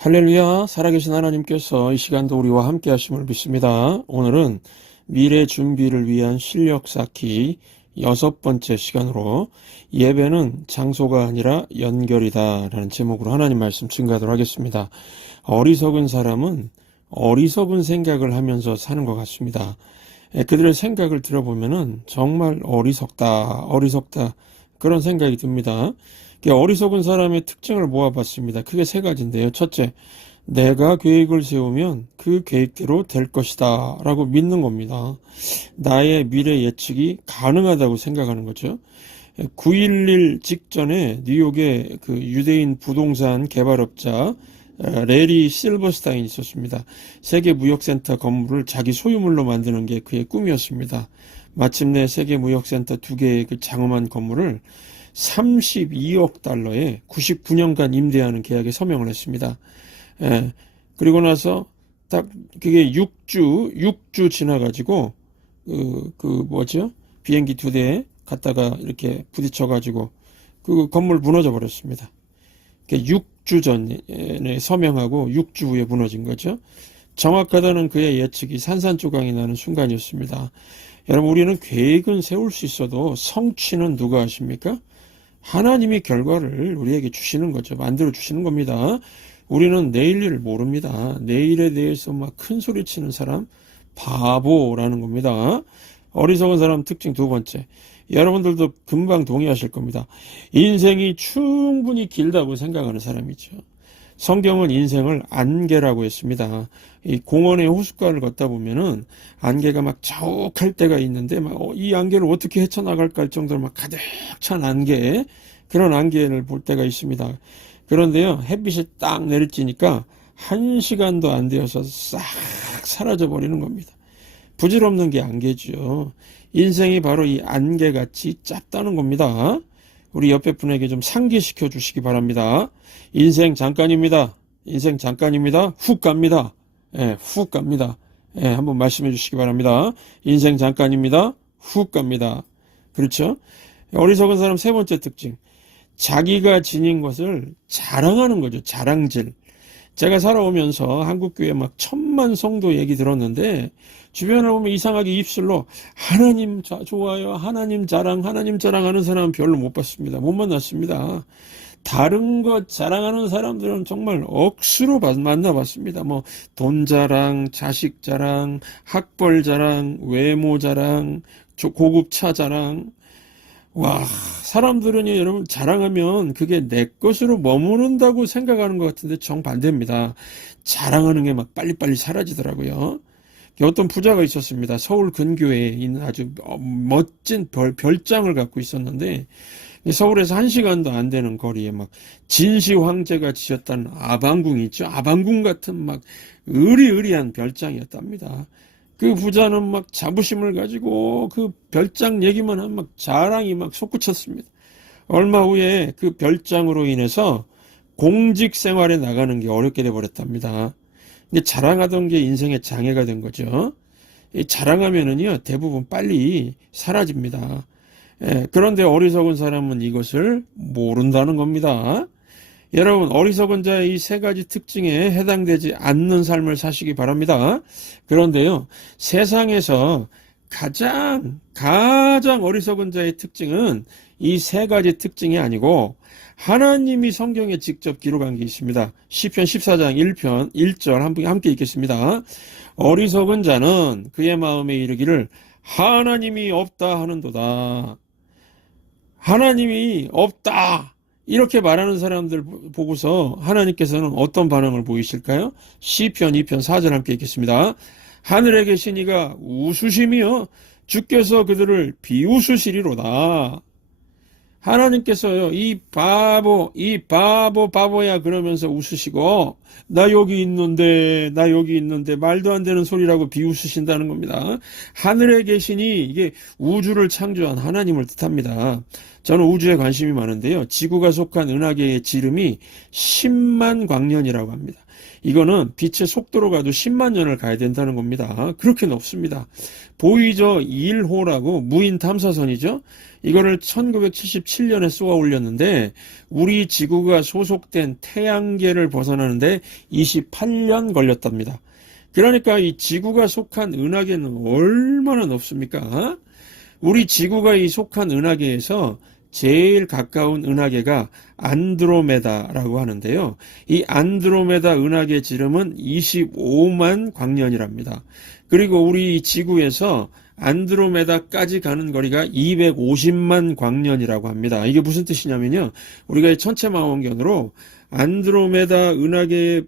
할렐루야, 살아계신 하나님께서 이 시간도 우리와 함께 하심을 믿습니다. 오늘은 미래 준비를 위한 실력 쌓기 6번째 시간으로 예배는 장소가 아니라 연결이다 라는 제목으로 하나님 말씀 증거하도록 하겠습니다. 어리석은 사람은 어리석은 생각을 하면서 사는 것 같습니다. 그들의 생각을 들어보면은 정말 어리석다 그런 생각이 듭니다. 어리석은 사람의 특징을 모아봤습니다. 크게 세 가지인데요. 첫째, 내가 계획을 세우면 그 계획대로 될 것이다 라고 믿는 겁니다. 나의 미래 예측이 가능하다고 생각하는 거죠. 9.11 직전에 뉴욕의 그 유대인 부동산 개발업자 레리 실버스타인이 있었습니다. 세계무역센터 건물을 자기 소유물로 만드는 게 그의 꿈이었습니다. 마침내 세계무역센터 2개의 그 장엄한 건물을 32억 달러에 99년간 임대하는 계약에 서명을 했습니다. 그리고 나서 딱 그게 6주 지나가지고 비행기 2대 갔다가 이렇게 부딪혀가지고 그 건물 무너져 버렸습니다. 6주 전에 서명하고 6주 후에 무너진 거죠. 정확하다는 그의 예측이 산산조각이 나는 순간이었습니다. 여러분, 우리는 계획은 세울 수 있어도 성취는 누가 하십니까? 하나님이 결과를 우리에게 주시는 거죠. 만들어 주시는 겁니다. 우리는 내일 일을 모릅니다. 내일에 대해서 막 큰 소리 치는 사람 바보라는 겁니다. 어리석은 사람 특징 두 번째, 여러분들도 금방 동의하실 겁니다. 인생이 충분히 길다고 생각하는 사람이죠. 성경은 인생을 안개라고 했습니다. 이 공원의 호숫가를 걷다 보면은 안개가 막 자욱할 때가 있는데 이 안개를 어떻게 헤쳐나갈까 할 정도로 막 가득 찬 안개, 그런 안개를 볼 때가 있습니다. 그런데요, 햇빛이 딱 내리쬐니까 1시간도 안 되어서 싹 사라져 버리는 겁니다. 부질없는 게 안개죠. 인생이 바로 이 안개같이 짧다는 겁니다. 우리 옆에 분에게 좀 상기시켜 주시기 바랍니다. 인생 잠깐입니다. 인생 잠깐입니다. 훅 갑니다. 훅 갑니다. 한번 말씀해 주시기 바랍니다. 인생 잠깐입니다. 훅 갑니다. 그렇죠? 어리석은 사람 세 번째 특징, 자기가 지닌 것을 자랑하는 거죠. 자랑질. 제가 살아오면서 한국교회 막 1000만 성도 얘기 들었는데 주변을 보면 이상하게 입술로 하나님 좋아요, 하나님 자랑 하는 사람은 별로 못 봤습니다. 못 만났습니다. 다른 것 자랑하는 사람들은 정말 억수로 만나봤습니다. 돈 자랑, 자식 자랑, 학벌 자랑, 외모 자랑, 고급 차 자랑. 와, 사람들은요, 여러분, 자랑하면 그게 내 것으로 머무른다고 생각하는 것 같은데 정반대입니다. 자랑하는 게 막 빨리빨리 사라지더라고요. 어떤 부자가 있었습니다. 서울 근교에 있는 아주 멋진 별장을 갖고 있었는데, 서울에서 1시간도 안 되는 거리에 막 진시 황제가 지었다는 아방궁이 있죠. 아방궁 같은 막 의리의리한 별장이었답니다. 그 부자는 막 자부심을 가지고 그 별장 얘기만 하면 막 자랑이 막 솟구쳤습니다. 얼마 후에 그 별장으로 인해서 공직 생활에 나가는 게 어렵게 돼버렸답니다. 근데 자랑하던 게 인생의 장애가 된 거죠. 자랑하면은요, 대부분 빨리 사라집니다. 그런데 어리석은 사람은 이것을 모른다는 겁니다. 여러분, 어리석은 자의 이 세 가지 특징에 해당되지 않는 삶을 사시기 바랍니다. 그런데요, 세상에서 가장 어리석은 자의 특징은 이 세 가지 특징이 아니고 하나님이 성경에 직접 기록한 게 있습니다. 시편 14장 1편 1절 함께 읽겠습니다. 어리석은 자는 그의 마음에 이르기를 하나님이 없다 하는도다. 하나님이 없다, 이렇게 말하는 사람들 보고서 하나님께서는 어떤 반응을 보이실까요? 시편 2편 4절 함께 읽겠습니다. 하늘에 계신 이가 웃으시며 주께서 그들을 비웃으시리로다. 하나님께서요, 이 바보야 그러면서 웃으시고 나 여기 있는데 말도 안 되는 소리라고 비웃으신다는 겁니다. 하늘에 계시니 이게 우주를 창조한 하나님을 뜻합니다. 저는 우주에 관심이 많은데요. 지구가 속한 은하계의 지름이 10만 광년이라고 합니다. 이거는 빛의 속도로 가도 10만 년을 가야 된다는 겁니다. 그렇게 높습니다. 보이저 1호라고 무인 탐사선이죠. 이거를 1977년에 쏘아 올렸는데 우리 지구가 소속된 태양계를 벗어나는데 28년 걸렸답니다. 그러니까 이 지구가 속한 은하계는 얼마나 높습니까? 우리 지구가 이 속한 은하계에서 제일 가까운 은하계가 안드로메다라고 하는데요. 이 안드로메다 은하계 지름은 25만 광년이랍니다. 그리고 우리 지구에서 안드로메다까지 가는 거리가 250만 광년이라고 합니다. 이게 무슨 뜻이냐면요. 우리가 천체망원경으로 안드로메다 은하계의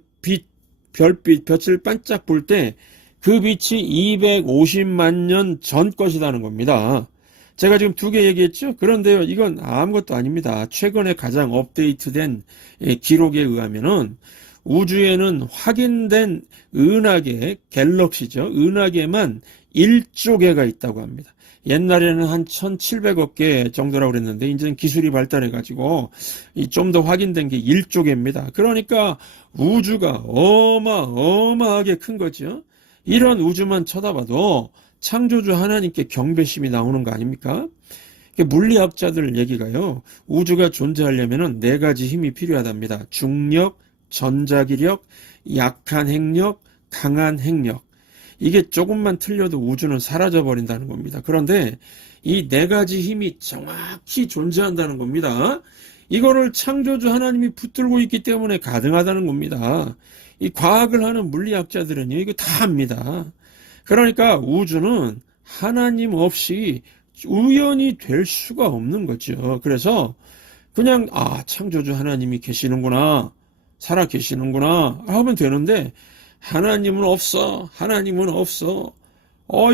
별빛, 볕을 반짝 볼 때 그 빛이 250만 년 전 것이라는 겁니다. 제가 지금 두 개 얘기했죠? 그런데요, 이건 아무것도 아닙니다. 최근에 가장 업데이트된 기록에 의하면은 우주에는 확인된 은하계, 갤럭시죠. 은하계만 1조 개가 있다고 합니다. 옛날에는 한 1700억 개 정도라고 그랬는데 이제는 기술이 발달해가지고 좀 더 확인된 게 1조 개입니다. 그러니까 우주가 어마어마하게 큰 거죠. 이런 우주만 쳐다봐도 창조주 하나님께 경배심이 나오는 거 아닙니까? 물리학자들 얘기가요. 우주가 존재하려면 네 가지 힘이 필요하답니다. 중력, 전자기력, 약한 핵력, 강한 핵력. 이게 조금만 틀려도 우주는 사라져 버린다는 겁니다. 그런데 이 네 가지 힘이 정확히 존재한다는 겁니다. 이거를 창조주 하나님이 붙들고 있기 때문에 가능하다는 겁니다. 이 과학을 하는 물리학자들은요, 이거 다 압니다. 그러니까 우주는 하나님 없이 우연히 될 수가 없는 거죠. 그래서 그냥 창조주 하나님이 계시는구나, 살아 계시는구나 하면 되는데 하나님은 없어, 하나님은 없어,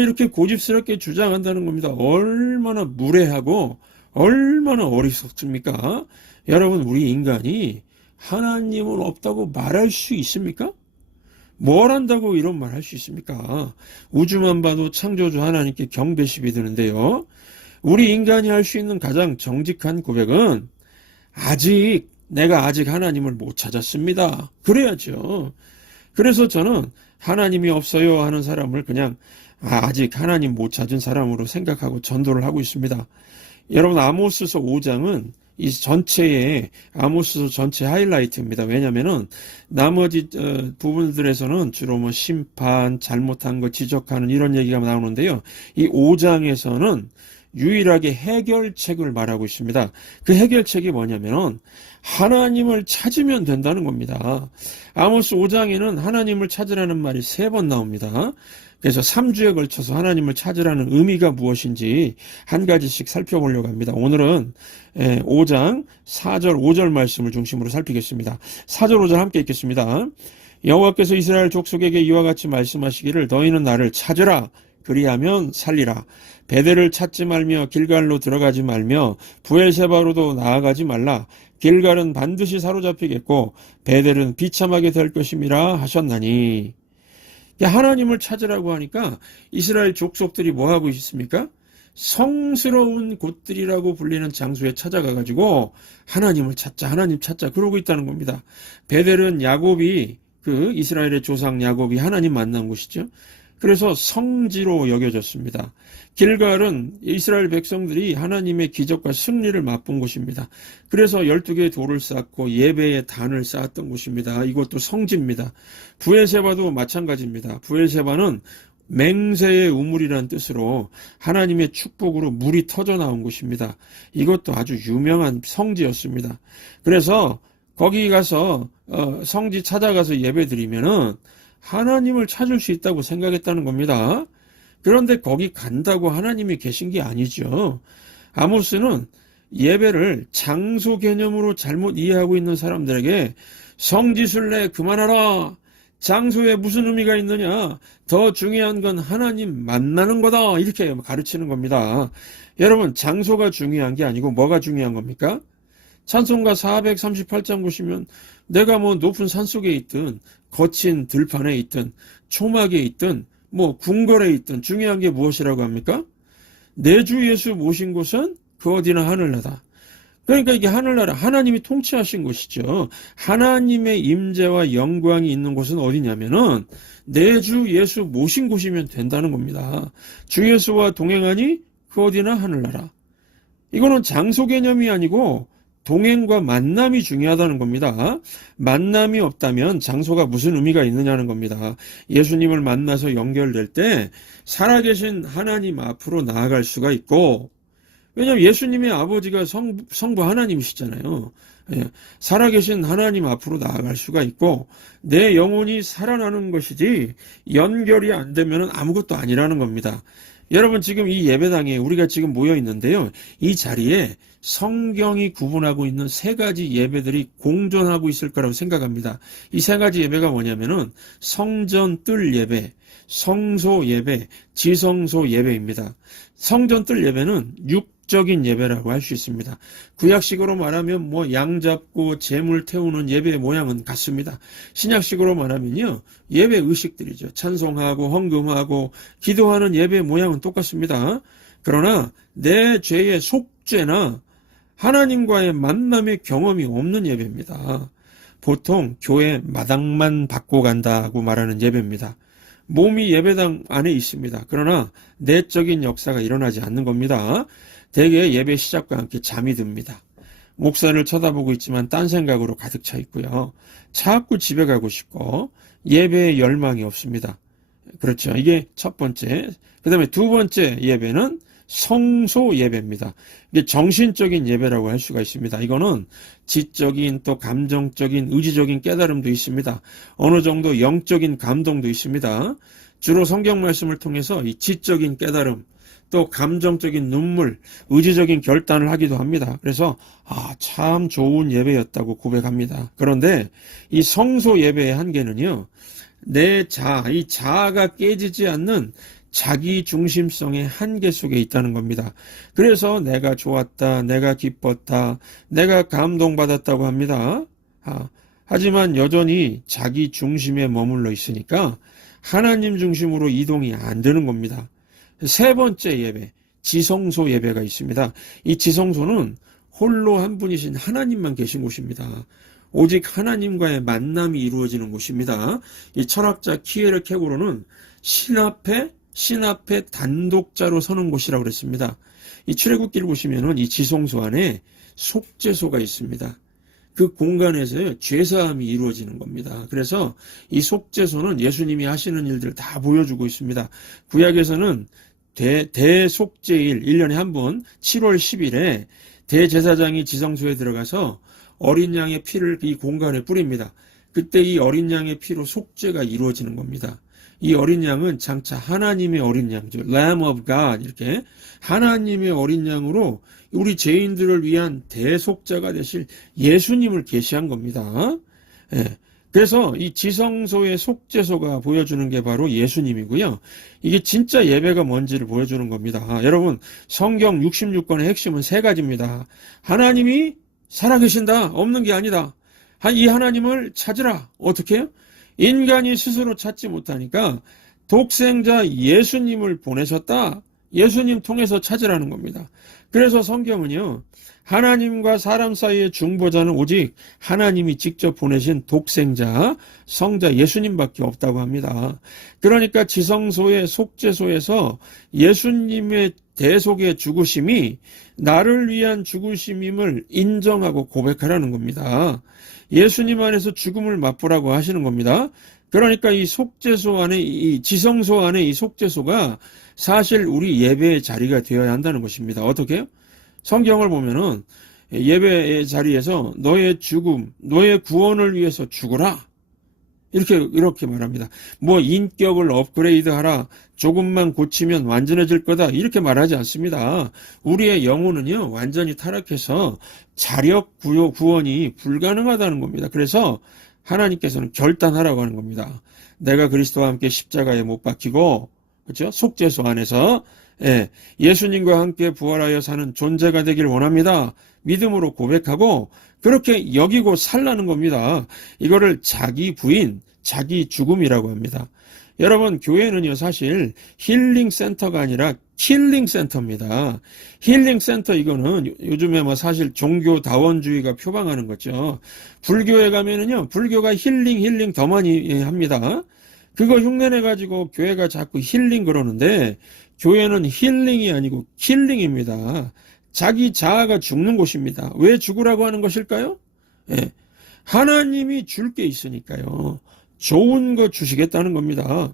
이렇게 고집스럽게 주장한다는 겁니다. 얼마나 무례하고 얼마나 어리석습니까? 여러분, 우리 인간이 하나님은 없다고 말할 수 있습니까? 뭘 한다고 이런 말 할 수 있습니까? 우주만 봐도 창조주 하나님께 경배심이 드는데요. 우리 인간이 할 수 있는 가장 정직한 고백은 내가 아직 하나님을 못 찾았습니다. 그래야죠. 그래서 저는 하나님이 없어요 하는 사람을 그냥 아직 하나님 못 찾은 사람으로 생각하고 전도를 하고 있습니다. 여러분, 아모스서 5장은 이 전체의 아모스서 전체 하이라이트입니다. 왜냐면은 나머지 부분들에서는 주로 뭐 심판, 잘못한 거 지적하는 이런 얘기가 나오는데요. 이 5장에서는 유일하게 해결책을 말하고 있습니다. 그 해결책이 뭐냐면은 하나님을 찾으면 된다는 겁니다. 아모스 5장에는 하나님을 찾으라는 말이 3번 나옵니다. 그래서 3주에 걸쳐서 하나님을 찾으라는 의미가 무엇인지 한 가지씩 살펴보려고 합니다. 오늘은 5장 4절 5절 말씀을 중심으로 살피겠습니다. 4절 5절 함께 읽겠습니다. 여호와께서 이스라엘 족속에게 이와 같이 말씀하시기를 너희는 나를 찾으라. 그리하면 살리라. 베델을 찾지 말며 길갈로 들어가지 말며 부엘세바로도 나아가지 말라. 길갈은 반드시 사로잡히겠고 베델은 비참하게 될 것임이라 하셨나니. 하나님을 찾으라고 하니까 이스라엘 족속들이 뭐 하고 있습니까? 성스러운 곳들이라고 불리는 장소에 찾아가가지고 하나님을 찾자, 하나님 찾자 그러고 있다는 겁니다. 베델은 야곱이 이스라엘의 조상 야곱이 하나님 만난 곳이죠. 그래서 성지로 여겨졌습니다. 길갈은 이스라엘 백성들이 하나님의 기적과 승리를 맛본 곳입니다. 그래서 12개의 돌을 쌓고 예배의 단을 쌓았던 곳입니다. 이것도 성지입니다. 부엘세바도 마찬가지입니다. 부엘세바는 맹세의 우물이라는 뜻으로 하나님의 축복으로 물이 터져 나온 곳입니다. 이것도 아주 유명한 성지였습니다. 그래서 거기 가서 성지 찾아가서 예배드리면은 하나님을 찾을 수 있다고 생각했다는 겁니다. 그런데 거기 간다고 하나님이 계신 게 아니죠. 아모스는 예배를 장소 개념으로 잘못 이해하고 있는 사람들에게 성지순례 그만하라. 장소에 무슨 의미가 있느냐. 더 중요한 건 하나님 만나는 거다. 이렇게 가르치는 겁니다. 여러분, 장소가 중요한 게 아니고 뭐가 중요한 겁니까? 찬송가 438장 보시면 내가 뭐 높은 산속에 있든 거친 들판에 있든 초막에 있든 뭐 궁궐에 있든 중요한 게 무엇이라고 합니까? 내 주 예수 모신 곳은 그 어디나 하늘나다. 그러니까 이게 하늘나라, 하나님이 통치하신 곳이죠. 하나님의 임재와 영광이 있는 곳은 어디냐면은 내 주 예수 모신 곳이면 된다는 겁니다. 주 예수와 동행하니 그 어디나 하늘나라. 이거는 장소 개념이 아니고 동행과 만남이 중요하다는 겁니다. 만남이 없다면 장소가 무슨 의미가 있느냐는 겁니다. 예수님을 만나서 연결될 때 살아계신 하나님 앞으로 나아갈 수가 있고, 왜냐하면 예수님의 아버지가 성부 하나님이시잖아요. 예, 살아계신 하나님 앞으로 나아갈 수가 있고 내 영혼이 살아나는 것이지 연결이 안 되면 아무것도 아니라는 겁니다. 여러분 지금 이 예배당에 우리가 지금 모여 있는데요. 이 자리에 성경이 구분하고 있는 세 가지 예배들이 공존하고 있을 거라고 생각합니다. 이 세 가지 예배가 뭐냐면은 성전 뜰 예배, 성소 예배, 지성소 예배입니다. 성전 뜰 예배는 육적인 예배라고 할 수 있습니다. 구약식으로 말하면 뭐 양 잡고 제물 태우는 예배의 모양은 같습니다. 신약식으로 말하면요. 예배 의식들이죠. 찬송하고 헌금하고 기도하는 예배의 모양은 똑같습니다. 그러나 내 죄의 속죄나 하나님과의 만남의 경험이 없는 예배입니다. 보통 교회 마당만 받고 간다고 말하는 예배입니다. 몸이 예배당 안에 있습니다. 그러나 내적인 역사가 일어나지 않는 겁니다. 대개 예배 시작과 함께 잠이 듭니다. 목사를 쳐다보고 있지만 딴 생각으로 가득 차 있고요. 자꾸 집에 가고 싶고 예배에 열망이 없습니다. 그렇죠. 이게 첫 번째. 그 다음에 두 번째 예배는 성소 예배입니다. 이게 정신적인 예배라고 할 수가 있습니다. 이거는 지적인 또 감정적인 의지적인 깨달음도 있습니다. 어느 정도 영적인 감동도 있습니다. 주로 성경 말씀을 통해서 이 지적인 깨달음 또 감정적인 눈물, 의지적인 결단을 하기도 합니다. 그래서 참 좋은 예배였다고 고백합니다. 그런데 이 성소 예배의 한계는요. 이 자아가 깨지지 않는 자기 중심성의 한계 속에 있다는 겁니다. 그래서 내가 좋았다, 내가 기뻤다, 내가 감동받았다고 합니다. 하지만 여전히 자기 중심에 머물러 있으니까 하나님 중심으로 이동이 안 되는 겁니다. 세 번째 예배, 지성소 예배가 있습니다. 이 지성소는 홀로 한 분이신 하나님만 계신 곳입니다. 오직 하나님과의 만남이 이루어지는 곳입니다. 이 철학자 키에르 케고로는 신 앞에 단독자로 서는 곳이라고 그랬습니다. 이 출애굽기를 보시면은 이 지성소 안에 속죄소가 있습니다. 그 공간에서 죄사함이 이루어지는 겁니다. 그래서 이 속죄소는 예수님이 하시는 일들을 다 보여주고 있습니다. 구약에서는 대속죄일 1년에 한 번 7월 10일에 대제사장이 지성소에 들어가서 어린 양의 피를 이 공간에 뿌립니다. 그때 이 어린 양의 피로 속죄가 이루어지는 겁니다. 이 어린 양은 장차 하나님의 어린 양이죠. Lamb of God 이렇게 하나님의 어린 양으로 우리 죄인들을 위한 대속자가 되실 예수님을 계시한 겁니다. 예. 그래서 이 지성소의 속죄소가 보여주는 게 바로 예수님이고요. 이게 진짜 예배가 뭔지를 보여주는 겁니다. 여러분 성경 66권의 핵심은 세 가지입니다. 하나님이 살아계신다. 없는 게 아니다. 이 하나님을 찾으라. 어떻게 해요? 인간이 스스로 찾지 못하니까 독생자 예수님을 보내셨다. 예수님 통해서 찾으라는 겁니다. 그래서 성경은요. 하나님과 사람 사이의 중보자는 오직 하나님이 직접 보내신 독생자, 성자 예수님밖에 없다고 합니다. 그러니까 지성소의 속죄소에서 예수님의 대속의 죽으심이 나를 위한 죽으심임을 인정하고 고백하라는 겁니다. 예수님 안에서 죽음을 맛보라고 하시는 겁니다. 그러니까 이 속죄소 안에, 이 지성소 안에 이 속죄소가 사실 우리 예배의 자리가 되어야 한다는 것입니다. 어떻게 해요? 성경을 보면은 예배의 자리에서 너의 죽음, 너의 구원을 위해서 죽어라. 이렇게 말합니다. 뭐 인격을 업그레이드 하라. 조금만 고치면 완전해질 거다. 이렇게 말하지 않습니다. 우리의 영혼은요, 완전히 타락해서 자력 구원이 불가능하다는 겁니다. 그래서 하나님께서는 결단하라고 하는 겁니다. 내가 그리스도와 함께 십자가에 못 박히고, 그렇죠? 속죄소 안에서 예수님과 함께 부활하여 사는 존재가 되길 원합니다. 믿음으로 고백하고 그렇게 여기고 살라는 겁니다. 이거를 자기 부인, 자기 죽음이라고 합니다. 여러분, 교회는요, 사실 힐링 센터가 아니라 킬링 센터입니다. 힐링 센터 이거는 요즘에 뭐 사실 종교 다원주의가 표방하는 거죠. 불교에 가면은요, 불교가 힐링 더 많이 합니다. 그거 흉내내가지고 교회가 자꾸 힐링 그러는데, 교회는 힐링이 아니고 킬링입니다. 자기 자아가 죽는 곳입니다. 왜 죽으라고 하는 것일까요? 예. 하나님이 줄 게 있으니까요. 좋은 거 주시겠다는 겁니다.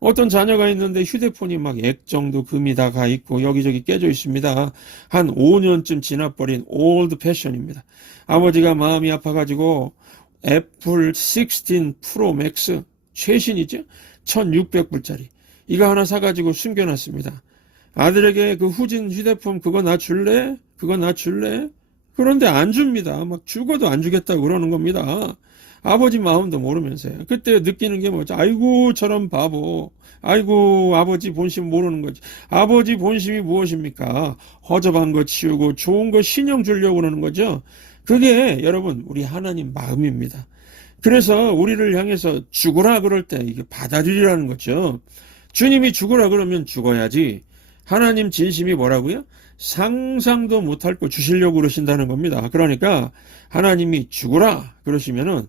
어떤 자녀가 있는데 휴대폰이 막 액정도 금이 다 가 있고 여기저기 깨져 있습니다. 한 5년쯤 지나버린 올드 패션입니다. 아버지가 마음이 아파가지고 애플 16 프로 맥스 최신이죠? 1600불짜리 이거 하나 사가지고 숨겨놨습니다. 아들에게 그 후진 휴대폰 그거 나 줄래? 그거 나 줄래? 그런데 안 줍니다. 막 죽어도 안 주겠다고 그러는 겁니다. 아버지 마음도 모르면서요. 그때 느끼는 게 뭐죠? 아이고 저런 바보. 아이고 아버지 본심 모르는 거지. 아버지 본심이 무엇입니까? 허접한 거 치우고 좋은 거 신용 주려고 그러는 거죠. 그게 여러분 우리 하나님 마음입니다. 그래서 우리를 향해서 죽으라 그럴 때 이게 받아들이라는 거죠. 주님이 죽으라 그러면 죽어야지. 하나님 진심이 뭐라고요? 상상도 못할 거 주시려고 그러신다는 겁니다. 그러니까 하나님이 죽으라 그러시면은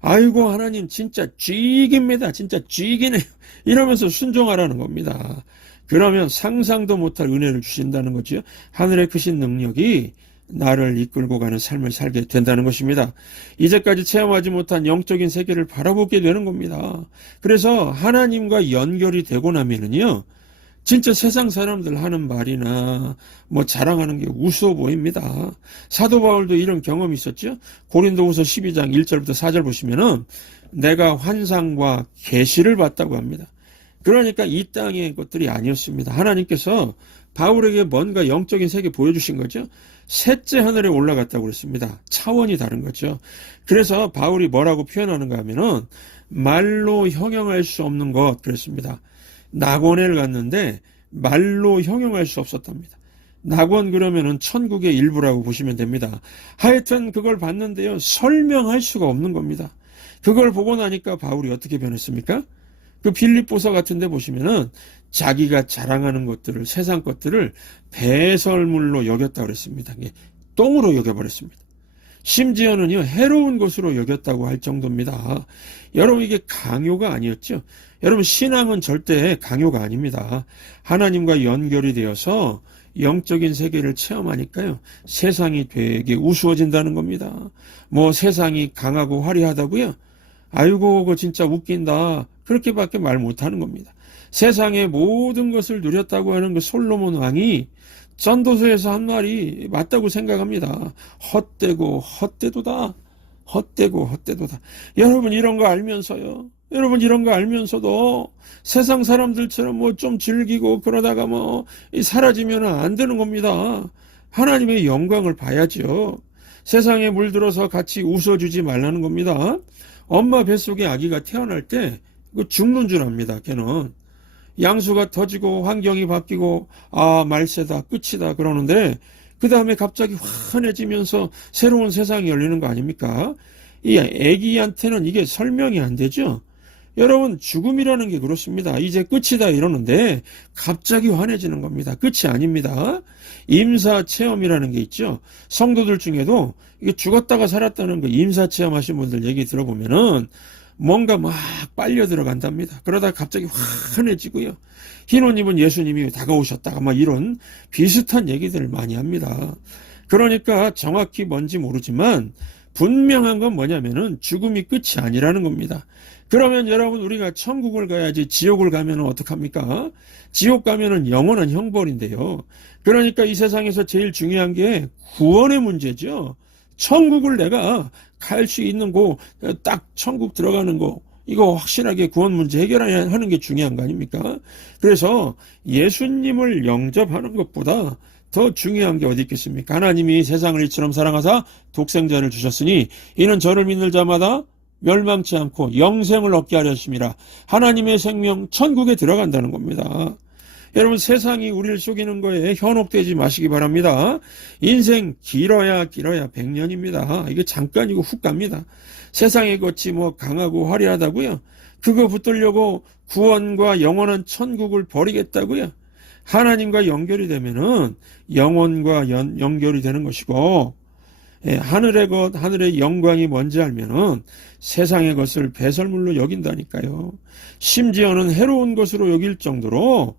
아이고 하나님 진짜 쥐깁니다. 진짜 쥐기네요. 이러면서 순종하라는 겁니다. 그러면 상상도 못할 은혜를 주신다는 거죠. 하늘의 크신 능력이 나를 이끌고 가는 삶을 살게 된다는 것입니다. 이제까지 체험하지 못한 영적인 세계를 바라보게 되는 겁니다. 그래서 하나님과 연결이 되고 나면은요. 진짜 세상 사람들 하는 말이나 뭐 자랑하는 게 우스워 보입니다. 사도 바울도 이런 경험이 있었죠. 고린도후서 12장 1절부터 4절 보시면은 내가 환상과 계시를 봤다고 합니다. 그러니까 이 땅의 것들이 아니었습니다. 하나님께서 바울에게 뭔가 영적인 세계 보여주신 거죠. 셋째 하늘에 올라갔다고 그랬습니다. 차원이 다른 거죠. 그래서 바울이 뭐라고 표현하는가 하면은 말로 형용할 수 없는 것 그랬습니다. 낙원에 갔는데 말로 형용할 수 없었답니다. 낙원 그러면은 천국의 일부라고 보시면 됩니다. 하여튼 그걸 봤는데요. 설명할 수가 없는 겁니다. 그걸 보고 나니까 바울이 어떻게 변했습니까? 그 빌립보서 같은 데 보시면은 자기가 자랑하는 것들을 세상 것들을 배설물로 여겼다고 그랬습니다. 똥으로 여겨버렸습니다. 심지어는요 해로운 것으로 여겼다고 할 정도입니다. 여러분 이게 강요가 아니었죠. 여러분 신앙은 절대 강요가 아닙니다. 하나님과 연결이 되어서 영적인 세계를 체험하니까요 세상이 되게 우스워진다는 겁니다. 뭐 세상이 강하고 화려하다고요? 아이고 그거 진짜 웃긴다. 그렇게밖에 말 못하는 겁니다. 세상의 모든 것을 누렸다고 하는 그 솔로몬 왕이 전도서에서 한 말이 맞다고 생각합니다. 헛되고 헛되도다. 헛되고 헛되도다. 여러분 이런 거 알면서요. 여러분 이런 거 알면서도 세상 사람들처럼 뭐 좀 즐기고 그러다가 뭐 사라지면 안 되는 겁니다. 하나님의 영광을 봐야죠. 세상에 물들어서 같이 웃어주지 말라는 겁니다. 엄마 뱃속에 아기가 태어날 때 죽는 줄 압니다. 걔는. 양수가 터지고 환경이 바뀌고 아 말세다 끝이다 그러는데 그 다음에 갑자기 환해지면서 새로운 세상이 열리는 거 아닙니까? 이 애기한테는 이게 설명이 안 되죠. 여러분 죽음이라는 게 그렇습니다. 이제 끝이다 이러는데 갑자기 환해지는 겁니다. 끝이 아닙니다. 임사 체험이라는 게 있죠. 성도들 중에도 이게 죽었다가 살았다는 그 임사 체험하신 분들 얘기 들어보면은 뭔가 막 빨려 들어간답니다. 그러다 갑자기 환해지고요. 흰 옷 입은 예수님이 다가오셨다가 막 이런 비슷한 얘기들을 많이 합니다. 그러니까 정확히 뭔지 모르지만 분명한 건 뭐냐면은 죽음이 끝이 아니라는 겁니다. 그러면 여러분 우리가 천국을 가야지 지옥을 가면 어떡합니까? 지옥 가면은 영원한 형벌인데요. 그러니까 이 세상에서 제일 중요한 게 구원의 문제죠. 천국을 내가 갈 수 있는 거, 딱 천국 들어가는 거, 이거 확실하게 구원 문제 해결하는 게 중요한 거 아닙니까? 그래서 예수님을 영접하는 것보다 더 중요한 게 어디 있겠습니까? 하나님이 세상을 이처럼 사랑하사 독생자를 주셨으니 이는 저를 믿는 자마다 멸망치 않고 영생을 얻게 하려 하심이라. 하나님의 생명 천국에 들어간다는 겁니다. 여러분 세상이 우리를 속이는 거에 현혹되지 마시기 바랍니다. 인생 길어야 100년입니다. 이게 잠깐이고 훅 갑니다. 세상의 것이 뭐 강하고 화려하다고요? 그거 붙들려고 구원과 영원한 천국을 버리겠다고요? 하나님과 연결이 되면은 영혼과 연결이 되는 것이고, 하늘의 것, 하늘의 영광이 뭔지 알면은 세상의 것을 배설물로 여긴다니까요. 심지어는 해로운 것으로 여길 정도로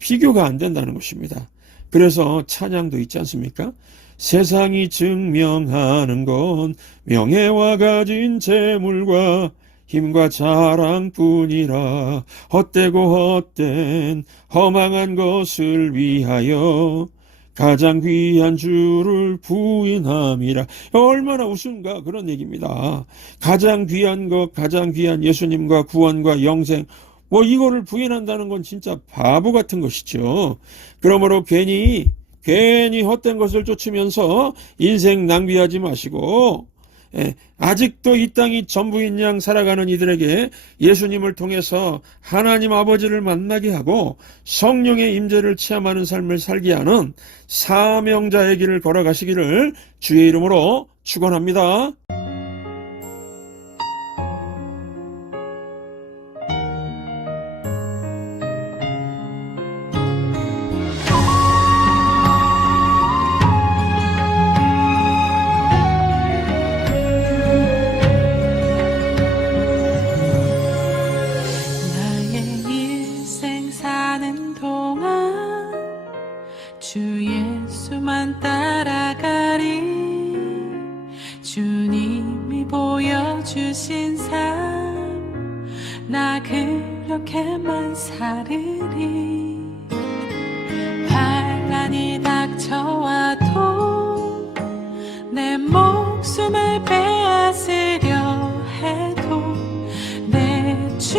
비교가 안 된다는 것입니다. 그래서 찬양도 있지 않습니까? 세상이 증명하는 건 명예와 가진 재물과 힘과 자랑뿐이라 헛되고 헛된 허망한 것을 위하여 가장 귀한 주를 부인함이라. 얼마나 우스운가 그런 얘기입니다. 가장 귀한 것, 가장 귀한 예수님과 구원과 영생, 이거를 부인한다는 건 진짜 바보 같은 것이죠. 그러므로 괜히 헛된 것을 쫓으면서 인생 낭비하지 마시고, 아직도 이 땅이 전부인 양 살아가는 이들에게 예수님을 통해서 하나님 아버지를 만나게 하고 성령의 임재를 체험하는 삶을 살게 하는 사명자의 길을 걸어가시기를 주의 이름으로 축원합니다. 주 예수만 따라가리. 주님이 보여주신 삶 나 그렇게만 살으리. 환난이 닥쳐와도 내 목숨을 빼앗으려 해도 내 주